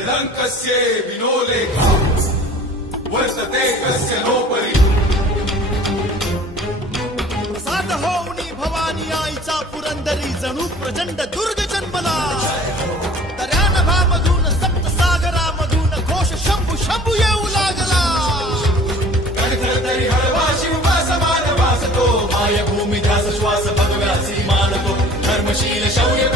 यदङ्कस्य विनोलेखा वर्तते कस्य नोपरि प्रसाद होऊनी भवानी आईचा पुरंदरी जणू प्रचंड दुर्ग जन्मला तऱ्या नभामधून सप्तसागरामधून घोष शंभू शंभू येऊ लागला कणखर तरी हळवा शिववास मानवास तो मायभूमी ध्यास श्वास भगव्यासी मानतो धर्मशील शौर्य